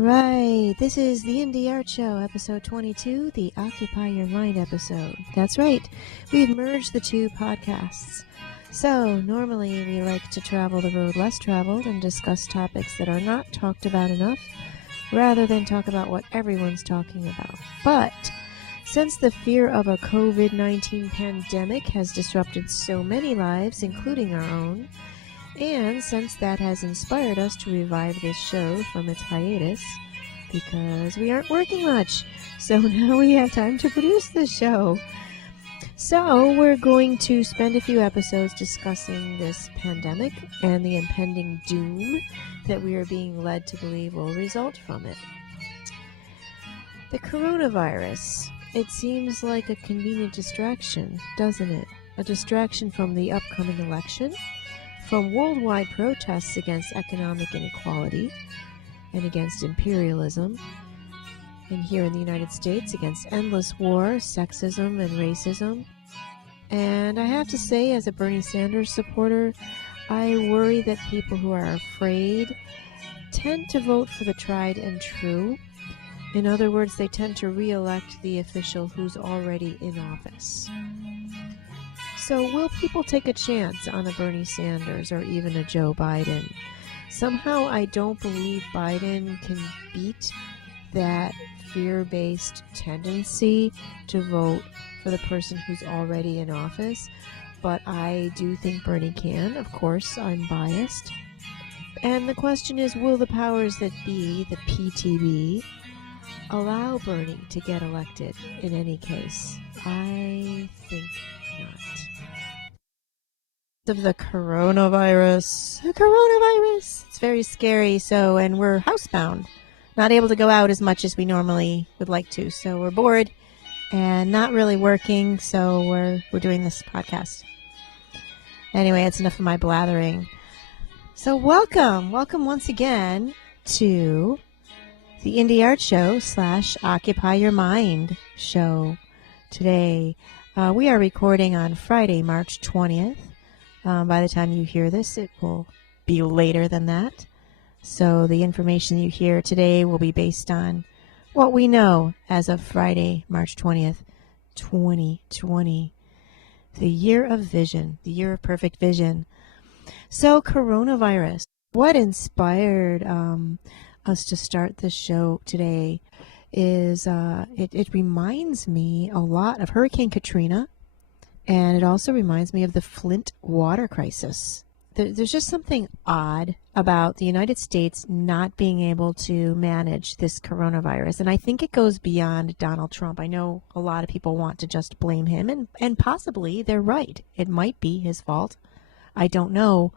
Right, this is the Indy Art Show, episode 22, the Occupy Your Mind episode. That's right, we've merged the two podcasts. So, normally we like to travel the road less traveled and discuss topics that are not talked about enough, rather than talk about what everyone's talking about. But, since the fear of a COVID-19 pandemic has disrupted so many lives, including our own, and since that has inspired us to revive this show from its hiatus, because we aren't working much, so now we have time to produce this show. So we're going to spend a few episodes discussing this pandemic and the impending doom that we are being led to believe will result from it. The coronavirus. It seems like a convenient distraction, doesn't it? A distraction from the upcoming election, from worldwide protests against economic inequality and against imperialism, and here in the United States against endless war, sexism, and racism. And I have to say, as a Bernie Sanders supporter, I worry that people who are afraid tend to vote for the tried and true. In other words, they tend to re-elect the official who's already in office. So will people take a chance on a Bernie Sanders or even a Joe Biden? Somehow I don't believe Biden can beat that fear-based tendency to vote for the person who's already in office, but I do think Bernie can. Of course, I'm biased. And the question is, will the powers that be, the PTB, allow Bernie to get elected in any case? I think not. Of the coronavirus. It's very scary. And we're housebound, not able to go out as much as we normally would like to. So we're bored and not really working. So we're doing this podcast. Anyway, it's enough of my blathering. So welcome once again to the Indie Art Show / Occupy Your Mind show. Today, we are recording on Friday, March 20th. By the time you hear this, it will be later than that. So the information you hear today will be based on what we know as of Friday, March 20th, 2020. The year of vision, the year of perfect vision. So coronavirus, what inspired us to start this show today is it reminds me a lot of Hurricane Katrina. And it also reminds me of the Flint water crisis. There's just something odd about the United States not being able to manage this coronavirus. And I think it goes beyond Donald Trump. I know a lot of people want to just blame him, and possibly they're right. It might be his fault. I don't know.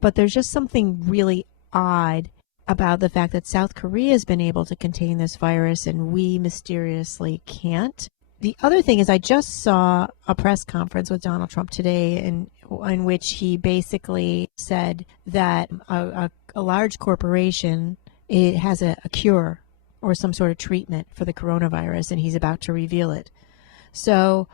But there's just something really odd about the fact that South Korea has been able to contain this virus and we mysteriously can't. The other thing is I just saw a press conference with Donald Trump today in which he basically said that a large corporation, it has a cure or some sort of treatment for the coronavirus, and he's about to reveal it. So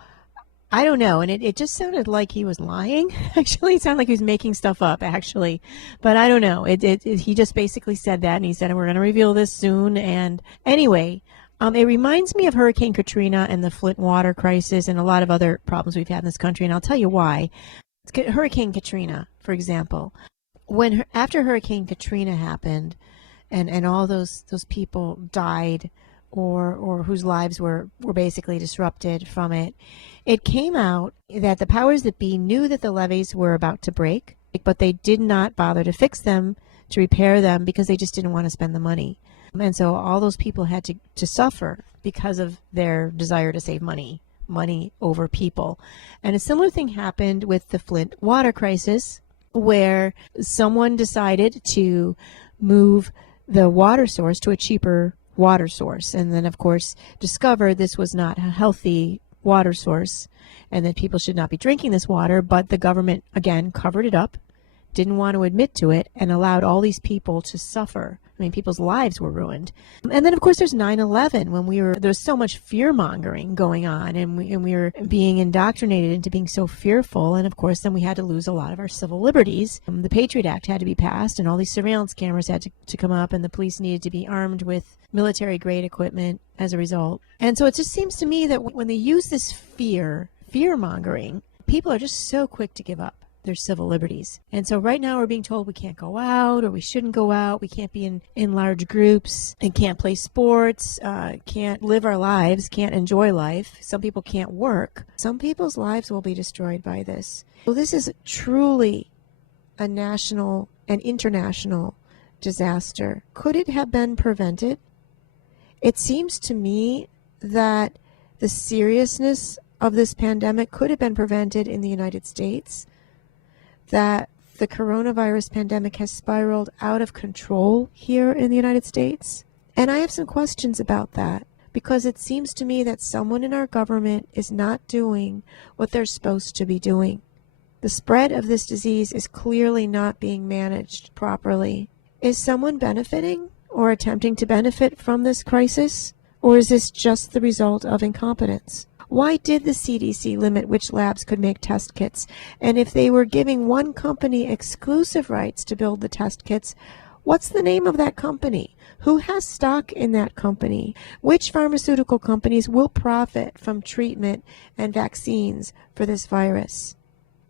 I don't know, and it just sounded like he was lying. Actually, it sounded like he was making stuff up, actually. But I don't know. He just basically said that, and he said, we're going to reveal this soon. And anyway, it reminds me of Hurricane Katrina and the Flint water crisis and a lot of other problems we've had in this country, and I'll tell you why. Hurricane Katrina, for example, after Hurricane Katrina happened, and all those people died, or whose lives were basically disrupted from it, it came out that the powers that be knew that the levees were about to break, but they did not bother to fix them, to repair them, because they just didn't want to spend the money. And so all those people had to suffer because of their desire to save money over people. And a similar thing happened with the Flint water crisis, where someone decided to move the water source to a cheaper water source, and then of course discovered this was not a healthy water source and that people should not be drinking this water, but the government again covered it up, didn't want to admit to it, and allowed all these people to suffer I mean, people's lives were ruined. And then, of course, there's 9/11 when there's so much fear-mongering going on, and we were being indoctrinated into being so fearful. And, of course, then we had to lose a lot of our civil liberties. The Patriot Act had to be passed, and all these surveillance cameras had to come up, and the police needed to be armed with military-grade equipment as a result. And so it just seems to me that when they use this fear-mongering, people are just so quick to give up their civil liberties. And so right now we're being told we can't go out, or we shouldn't go out, we can't be in large groups, and can't play sports, can't live our lives, can't enjoy life. Some people can't work. Some people's lives will be destroyed by this. So this is truly a national and international disaster. Could it have been prevented? It seems to me that the seriousness of this pandemic could have been prevented in the United States, that the coronavirus pandemic has spiraled out of control here in the United States. And I have some questions about that, because it seems to me that someone in our government is not doing what they're supposed to be doing. The spread of this disease is clearly not being managed properly. Is someone benefiting or attempting to benefit from this crisis? Or is this just the result of incompetence? Why did the CDC limit which labs could make test kits? And if they were giving one company exclusive rights to build the test kits, what's the name of that company? Who has stock in that company? Which pharmaceutical companies will profit from treatment and vaccines for this virus?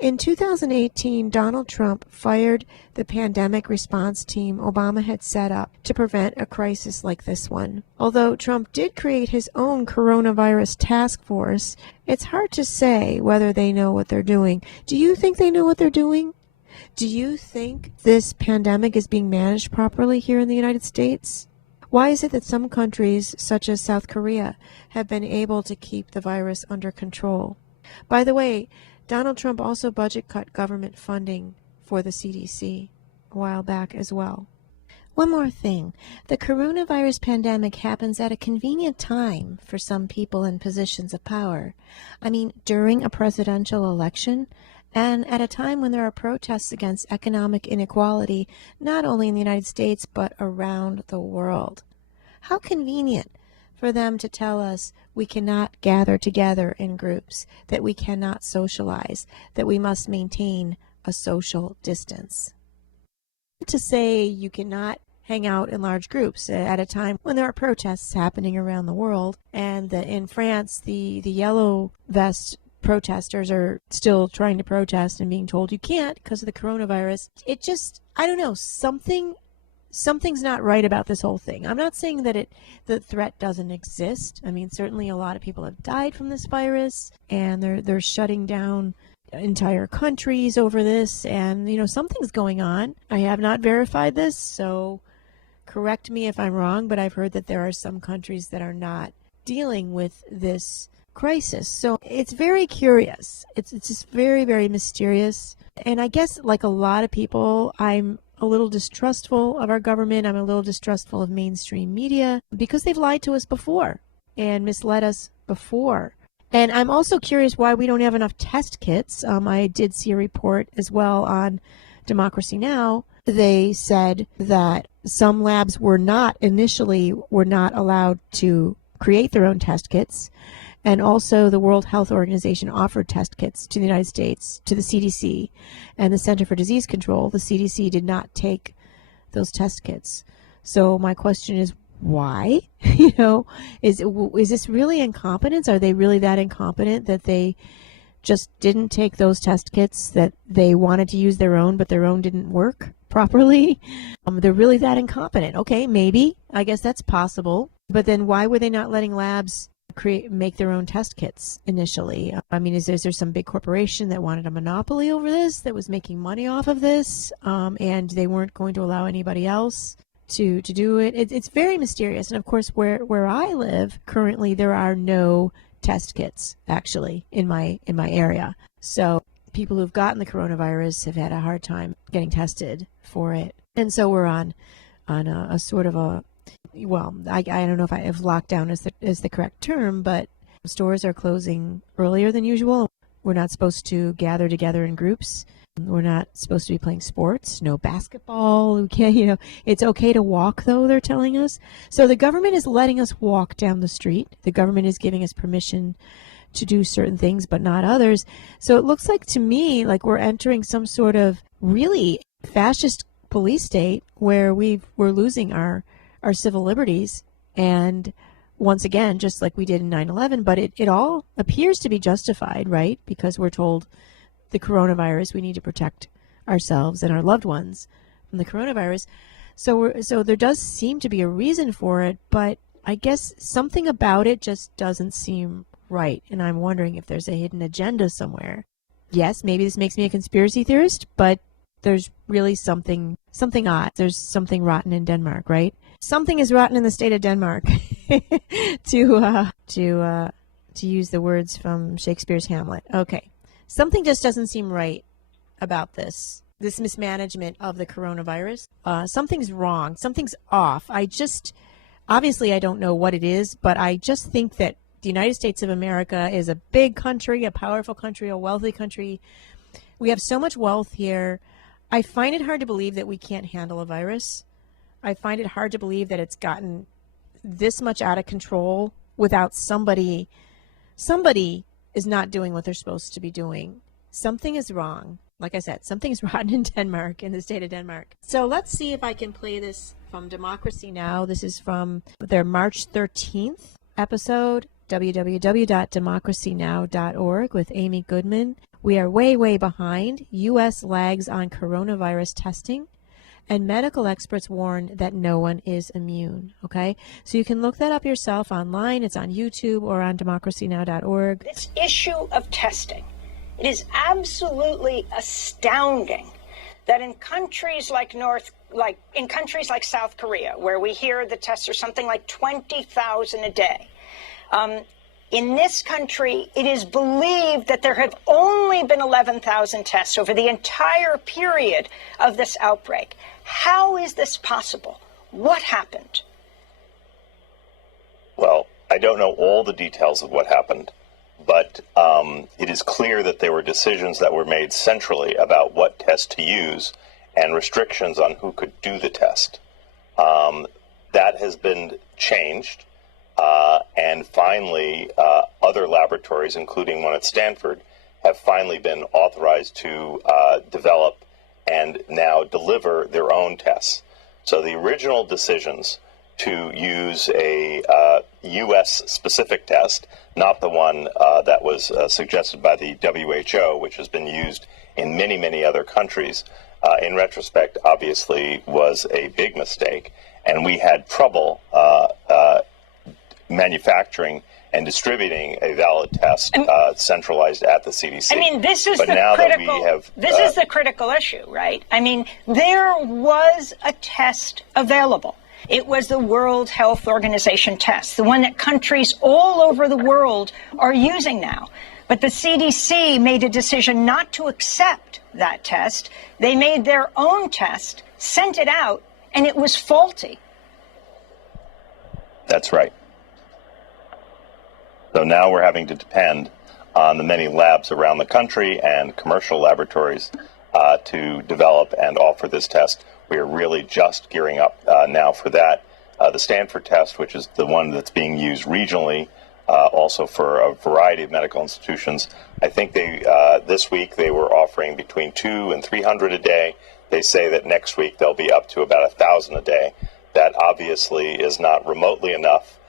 In 2018, Donald Trump fired the pandemic response team Obama had set up to prevent a crisis like this one. Although Trump did create his own coronavirus task force, it's hard to say whether they know what they're doing. Do you think they know what they're doing? Do you think this pandemic is being managed properly here in the United States? Why is it that some countries, such as South Korea, have been able to keep the virus under control? By the way, Donald Trump also budget cut government funding for the CDC a while back as well. One more thing. The coronavirus pandemic happens at a convenient time for some people in positions of power. I mean, during a presidential election, and at a time when there are protests against economic inequality, not only in the United States, but around the world. How convenient for them to tell us we cannot gather together in groups, that we cannot socialize, that we must maintain a social distance. To say you cannot hang out in large groups at a time when there are protests happening around the world, and that in France the yellow vest protesters are still trying to protest and being told you can't because of the coronavirus. It just, I don't know, something's not right about this whole thing. I'm not saying that the threat doesn't exist. I mean, certainly a lot of people have died from this virus, and they're shutting down entire countries over this, and something's going on. I have not verified this, so correct me if I'm wrong, but I've heard that there are some countries that are not dealing with this crisis. So it's very curious. It's just very, very mysterious. And I guess, like a lot of people, I'm a little distrustful of our government. I'm a little distrustful of mainstream media because they've lied to us before and misled us before. And I'm also curious why we don't have enough test kits. I did see a report as well on Democracy Now! They said that some labs were not allowed to create their own test kits. And also the World Health Organization offered test kits to the United States, to the CDC, and the Center for Disease Control. The CDC did not take those test kits. So my question is, why? Is this really incompetence? Are they really that incompetent that they just didn't take those test kits, that they wanted to use their own, but their own didn't work properly? They're really that incompetent. Okay, maybe. I guess that's possible. But then why were they not letting labs make their own test kits initially? I mean, is there some big corporation that wanted a monopoly over this, that was making money off of this, and they weren't going to allow anybody else to do it? It's very mysterious. And of course, where I live currently, there are no test kits actually in my area. So people who've gotten the coronavirus have had a hard time getting tested for it. And so we're on a sort of a, well, I don't know if lockdown is the correct term, but stores are closing earlier than usual. We're not supposed to gather together in groups We're not supposed to be playing sports, no basketball. We can't, it's okay to walk, though, they're telling us. So the government is letting us walk down the street. The government is giving us permission to do certain things, but not others. So it looks like to me like we're entering some sort of really fascist police state where we're losing our civil liberties. And once again, just like we did in 9/11, but it all appears to be justified, right? Because we're told the coronavirus, we need to protect ourselves and our loved ones from the coronavirus. So there does seem to be a reason for it, but I guess something about it just doesn't seem right. And I'm wondering if there's a hidden agenda somewhere. Yes, maybe this makes me a conspiracy theorist, but there's really something odd. There's something rotten in Denmark, right? Something is rotten in the state of Denmark, to use the words from Shakespeare's Hamlet. Okay. Something just doesn't seem right about this mismanagement of the coronavirus. Something's wrong. Something's off. Obviously I don't know what it is, but I just think that the United States of America is a big country, a powerful country, a wealthy country. We have so much wealth here. I find it hard to believe that we can't handle a virus. I find it hard to believe that it's gotten this much out of control without somebody is not doing what they're supposed to be doing. Something is wrong. Like I said, something's rotten in Denmark, in the state of Denmark. So let's see if I can play this from Democracy Now! This is from their March 13th episode, www.democracynow.org, with Amy Goodman. We are way, way behind. U.S. lags on coronavirus testing, and medical experts warn that no one is immune. Okay? So you can look that up yourself online. It's on YouTube or on democracynow.org. This issue of testing, it is absolutely astounding that in countries like South Korea, where we hear the tests are something like 20,000 a day, in this country, it is believed that there have only been 11,000 tests over the entire period of this outbreak. How is this possible? What happened? Well, I don't know all the details of what happened, but it is clear that there were decisions that were made centrally about what test to use and restrictions on who could do the test. That has been changed. And finally, other laboratories, including one at Stanford, have finally been authorized to develop and now deliver their own tests. So the original decisions to use a U.S.-specific test, not the one that was suggested by the WHO, which has been used in many, many other countries, in retrospect, obviously was a big mistake. And we had trouble manufacturing and distributing a valid test centralized at the CDC. I mean, this is the critical issue, right? I mean, there was a test available. It was the World Health Organization test, the one that countries all over the world are using now. But the CDC made a decision not to accept that test. They made their own test, sent it out, and it was faulty. That's right. So now we're having to depend on the many labs around the country and commercial laboratories to develop and offer this test. We are really just gearing up now for that. The Stanford test, which is the one that's being used regionally, also for a variety of medical institutions. I think this week they were offering between 200 and 300 a day. They say that next week they'll be up to about 1,000 a day. That obviously is not remotely enough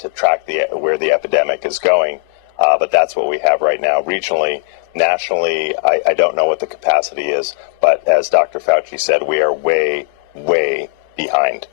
to track where the epidemic is going, but that's what we have right now. Regionally, nationally, I don't know what the capacity is, but as Dr. Fauci said, we are way, way behind.